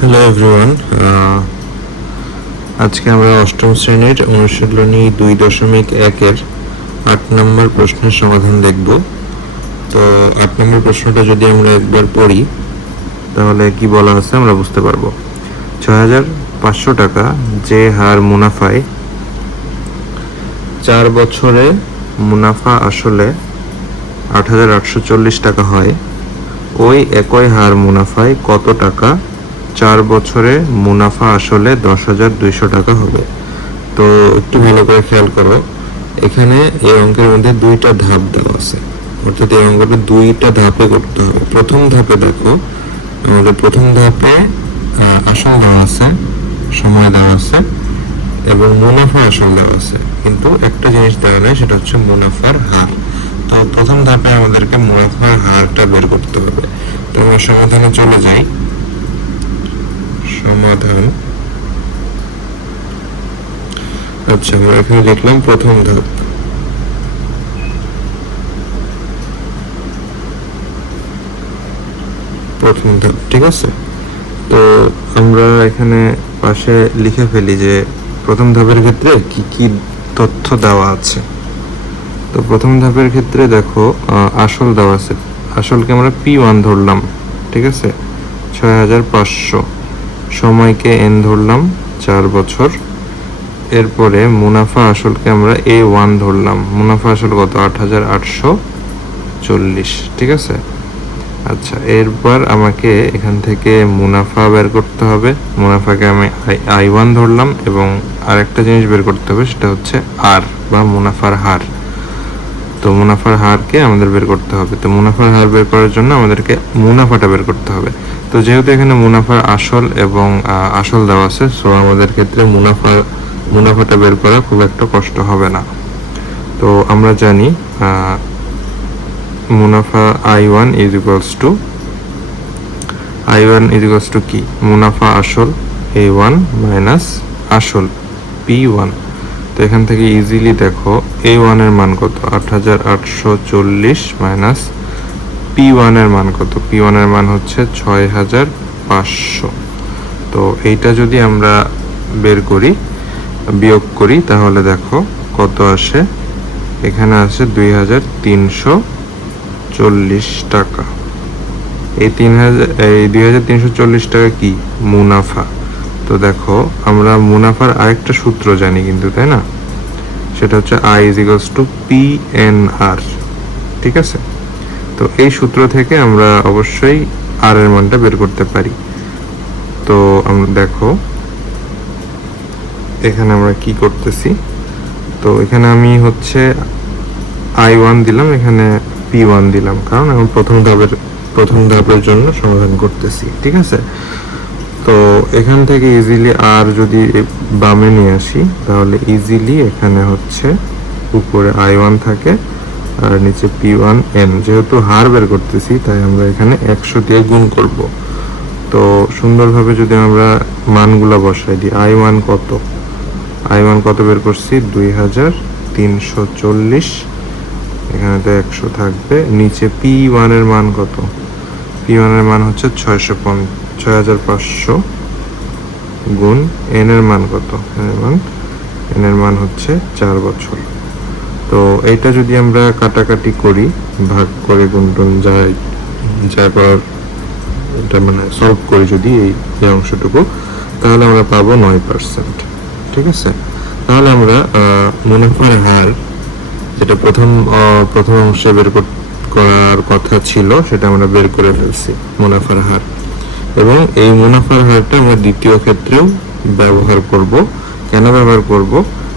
Hello everyone, আজকে আমরা অষ্টম শ্রেণীর অনুশীলনী 2.1-এর 8 নম্বর প্রশ্নের সমাধান দেখব। তো 8 নম্বর প্রশ্নটা যদি আমরা একবার পড়ি তাহলে কি বলা আছে আমরা বুঝতে পারবো। 6,500 টাকা যে হার মুনাফায় 4 বছরে মুনাফা আসলে 8,840 টাকা হয়, ওই একই হার মুনাফায় কত টাকা 4 বছরে মুনাফা আসলে 10,200 টাকা হবে। তো একটু ভালো করে খেয়াল করো, এখানে এই অঙ্কের মধ্যে দুইটা ধাপ দেওয়া আছে, অর্থাৎ এই অঙ্কটা দুইটা ধাপে করতে হবে। প্রথম ধাপে দেখো, আমাদের প্রথম ধাপে আসল দেওয়া আছে, সময় দেওয়া আছে এবং মুনাফা আসল দেওয়া আছে, কিন্তু একটা জিনিস দেওয়া নেই, সেটা হচ্ছে মুনাফার হার। তো প্রথম ধাপে আমাদেরকে মুনাফার হারটা বের করতে হবে। তো আমরা সমাধানে চলে যাই। সমাধান, আচ্ছা আমরা এখানে লিখলাম প্রথম ধাপ। প্রথম ধাপ, ঠিক আছে। তো আমরা এখানে পাশে লিখে ফেলি যে প্রথম ধাপের ক্ষেত্রে কি কি তথ্য দেওয়া আছে। তো প্রথম ধাপের ক্ষেত্রে দেখো, আসল দেওয়া আছে, আসলকে আমরা P1 ধরলাম, ঠিক আছে, 6,500, সময়কে N ধরলাম 4 বছর। এরপরে মুনাফা আসলকে আমরা A1 ধরলাম, মুনাফা আসল কত 8,840, ঠিক আছে। আচ্ছা, এরপর আমাকে এখান থেকে মুনাফা বের করতে হবে। মুনাফাকে আমি I1 ধরলাম এবং আরেকটা জিনিস বের করতে হবে, সেটা হচ্ছে আর বা মুনাফার হার। তো মুনাফার হারকে আমাদের বের করতে হবে। তো মুনাফার হার বের করার জন্য আমাদেরকে মুনাফাটা বের করতে হবে। তো যেহেতু এখানে মুনাফার আসল এবং আসল দেওয়া আছে, সো আমাদের ক্ষেত্রে মুনাফাটা বের করা খুব একটা কষ্ট হবে না। তো আমরা জানি মুনাফা I1 ইজ ইকুয়ালস টু কি, মুনাফা আসল A1 মাইনাস আসল P1। তো এখান থেকে ইজিলি দেখো A1 এর মান কত 8,840 মাইনাস P1 এর মান কত, P1 এর মান হচ্ছে 6,500। তো এইটা যদি আমরা বের করি, বিয়োগ করি, তাহলে দেখো কত আসে, এখানে আসে 2,340 টাকা। এই 2,340 টাকা কি মুনাফা। তো দেখো আমরা মুনাফার আরেকটা সূত্র জানি কিন্তু, তাই না, সেটা হচ্ছে I is equals to PNR, ঠিক আছে। তো এই সূত্র থেকে আমরা অবশ্যই আর এর মানটা বের করতে পারি। তো আমরা দেখো এখানে আমরা কি করতেছি। তো এখানে আমি হচ্ছে I1 দিলাম, এখানে P1 দিলাম, কারণ আমি প্রথম ধাপের জন্য সমাধান করতেছি, ঠিক আছে। তো এখান থেকে ইজিলি আর যদি বামে নিয়ে আসি, তাহলে ইজিলি এখানে হচ্ছে উপরে I1 থাকে আর নিচে P1N। যেহেতু হার বের করতেছি, তাই আমরা এখানে 100 দিয়ে গুণ করব। তো সুন্দরভাবে যদি আমরা মানগুলা বসাই দিই, I1 কত বের করছি 2,340, এখানে তো 100 থাকবে, নিচে P1 এর মান কত, P1 এর মান হচ্ছে 6,500 গুণ N এর মান কত, N এর মান হচ্ছে 4 বছর। তো এইটা যদি আমরা কাটাকাটি করি, ভাগ করে গুণটুন যার পর এটা মানে সলভ করি যদি এই অংশটুকু, তাহলে আমরা পাবো 9%, ঠিক আছে। তাহলে আমরা মুনাফার হার যেটা প্রথম অংশে বের করার কথা ছিল, সেটা আমরা বের করে ফেলছি, মুনাফার হার। এবং এই মুনাফার হারটা আমরা দ্বিতীয় ক্ষেত্রেও ব্যবহার করব। কেন ব্যবহার করব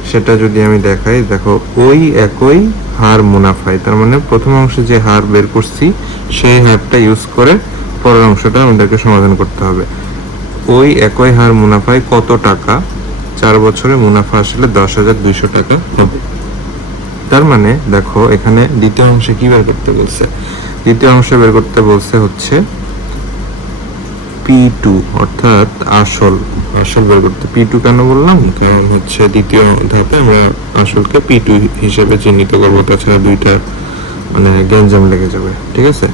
সেটা যদি আমি দেখাই, দেখো ওই একই হার মুনাফায়, তার মানে প্রথম অংশে যে হার বের করছি সেই হারটা ইউজ করে পরের অংশটা আমাদেরকে সমাধান করতে হবে। ওই একই হার মুনাফায় কত টাকা 4 বছরে মুনাফা আসলে 10,200 টাকা হবে। তার মানে দেখো এখানে দ্বিতীয় অংশে কি বের করতে বলছে, দ্বিতীয় অংশে বের করতে বলছে হচ্ছে P2, অর্থাৎ আসল বের করতে। P2 কেন বললাম, কারণ হচ্ছে দ্বিতীয় ধাপে আমরা আসলকে P2 হিসেবে চিহ্নিত করবো, তাছাড়া দুইটা মানে গ্যাঞ্জাম লেগে যাবে, ঠিক আছে।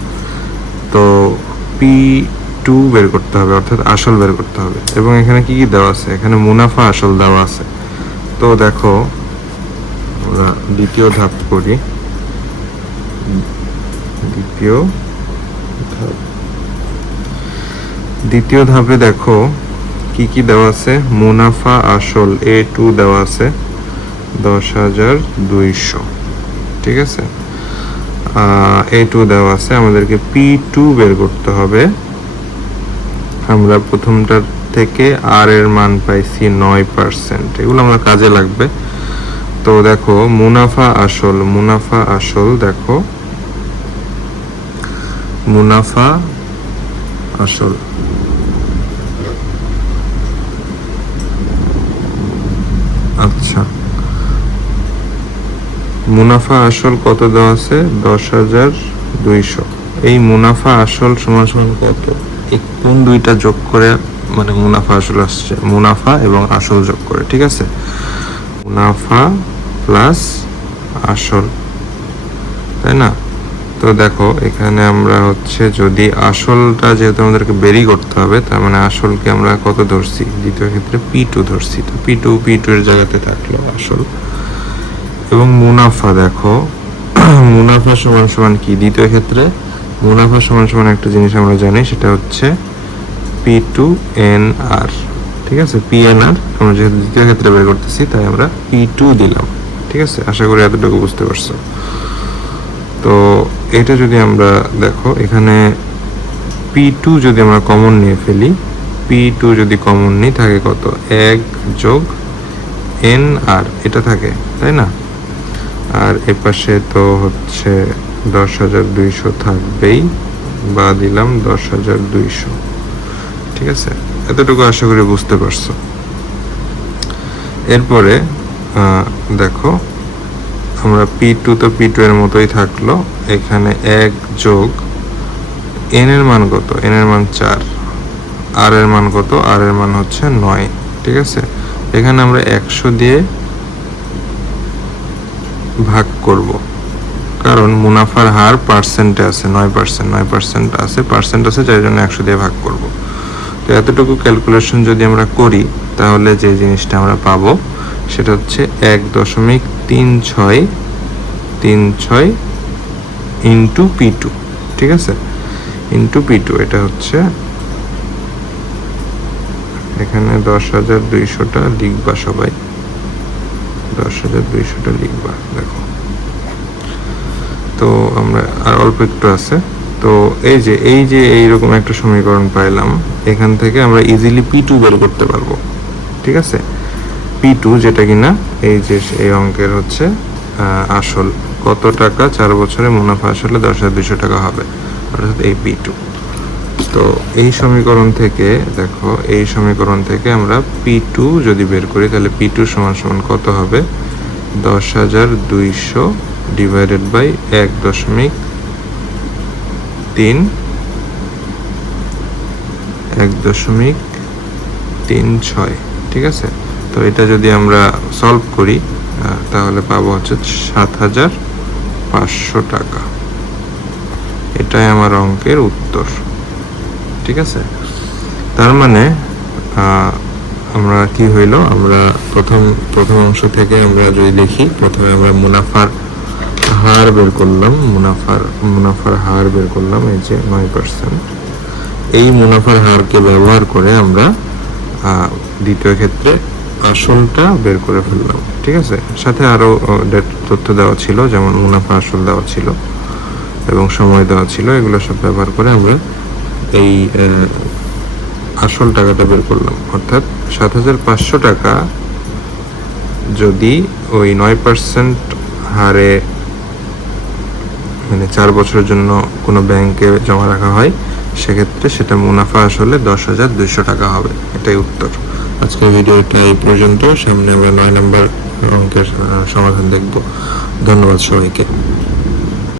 তো টু বের করতে হবে, অর্থাৎ আসল বের করতে হবে। এবং এখানে কি কি দেওয়া আছে, এখানে মুনাফা আসল দেওয়া আছে। তো দেখো আমরা দ্বিতীয় ধাপ করি। দ্বিতীয় ধাপে দেখো কি কি দেওয়া আছে। মুনাফা আসল A2 দেওয়া আছে 10,200, ঠিক আছে। A2 দেওয়া আছে, আমাদেরকে P2 বের করতে হবে। আমরা প্রথমটার থেকে আর এর মান পাইছি 9%, এগুলো আমরা কাজে লাগবে। তো দেখো মুনাফা আসল দেখো মুনাফা আসল আচ্ছা, মুনাফা আসল কত দেওয়া আছে 10,200। এই মুনাফা আসল সমান সমান কত, এই কোন দুইটা যোগ করে মানে মুনাফা আসল আসছে, মুনাফা এবং আসল যোগ করে, ঠিক আছে। মুনাফা প্লাস আসল, তাই না। তো দেখো এখানে আমরা হচ্ছে যদি আসলটা যেহেতু আমাদেরকে বেরি করতে হবে, তার মানে আসলকে আমরা কত ধরছি, দ্বিতীয় ক্ষেত্রে P2 ধরছি। তো P2 এর জায়গাতে থাকলো আসল। এবং মুনাফা দেখো মুনাফা সমান সমান কি, দ্বিতীয় ক্ষেত্রে মুনাফা সমান সমান একটা জিনিস আমরা জানি, সেটা হচ্ছে P2NR, ঠিক আছে। PNR আমরা যেহেতু দ্বিতীয় ক্ষেত্রে বের করতেছি, তাই আমরা P2 দিলাম, ঠিক আছে। আশা করি এতটুকু বুঝতে পারছো। তো এটা যদি আমরা দেখো এখানে P2 যদি আমরা কমন নিয়ে ফেলি, P2 যদি কমন নিই থাকে কত, 1 যোগ NR এটা থাকে, তাই না। আর এ পাশে তো হচ্ছে 10,200 থাকবেই, বা দিলাম 10,200, ঠিক আছে। এতটুকু আশা করি বুঝতে পারছো। এরপরে দেখো আমরা P2 তো P2 এর মতোই থাকলো, এখানে 1 যোগ N এর মান কত, N এর মান 4, আর এর মান কত, আর এর মান হচ্ছে 9, ঠিক আছে। এখানে আমরা 100 দিয়ে ভাগ করব, কারণ মুনাফার হার পার্সেন্টে আছে 9% আছে, পার্সেন্ট আছে, যার জন্য 100 দিয়ে ভাগ করব। তো এতটুকু ক্যালকুলেশন যদি আমরা করি, তাহলে যে জিনিসটা আমরা পাবো সেটা হচ্ছে 1.3636 ইন্টু P2, ঠিক আছে, ইন্টু P2। এটা হচ্ছে এখানে 10,200টা লিখবা সবাই, 10,200টা লিখবা। দেখো তো আমরা আর অল্প একটু আছে। তো এই যে এইরকম একটা সমীকরণ পাইলাম, এখান থেকে আমরা ইজিলি P2 বের করতে পারবো, ঠিক আছে। P2 যেটা কিনা এই যে এই অঙ্কের হচ্ছে আসল কত টাকা, 4 বছরে মুনাফা আসলে 10,200 টাকা হবে, অর্থাৎ এই P2। তো এই সমীকরণ থেকে দেখো, এই সমীকরণ থেকে আমরা P2 যদি বের করি, তাহলে P2 সমান সমান কত হবে, 10,200 ডিভাইডেড বাই 1.36, ঠিক আছে। তো এটা যদি আমরা সলভ করি, তাহলে পাবো হচ্ছে 7,500 টাকা। এটাই আমার অঙ্কের উত্তর, ঠিক আছে। তার মানে আমরা কি হইলো, আমরা প্রথম অংশ থেকে আমরা যদি দেখি, প্রথমে আমরা মুনাফার হার বের করলাম, মুনাফার হার বের করলাম, এই যে 9%। এই মুনাফার হারকে ব্যবহার করে আমরা দ্বিতীয় ক্ষেত্রে আসলটা বের করে ফেললাম, ঠিক আছে। সাথে আরো তথ্য দেওয়া ছিল, যেমন মুনাফা আসল দেওয়া ছিল এবং সময় দেওয়া ছিল, এগুলো সব ব্যবহার করে আমরা এই আসল টাকাটা বের করলাম। অর্থাৎ 7,500 টাকা যদি ওই 9% হারে মানে 4 বছরের জন্য কোনো ব্যাংকে জমা রাখা হয়, সেক্ষেত্রে সেটা মুনাফা আসলে 10,200 টাকা হবে। এটাই উত্তর। আজকের ভিডিওটা এই পর্যন্ত। সামনে আমরা 9 নম্বর অঙ্কের সমাধান দেখব। ধন্যবাদ সবাইকে।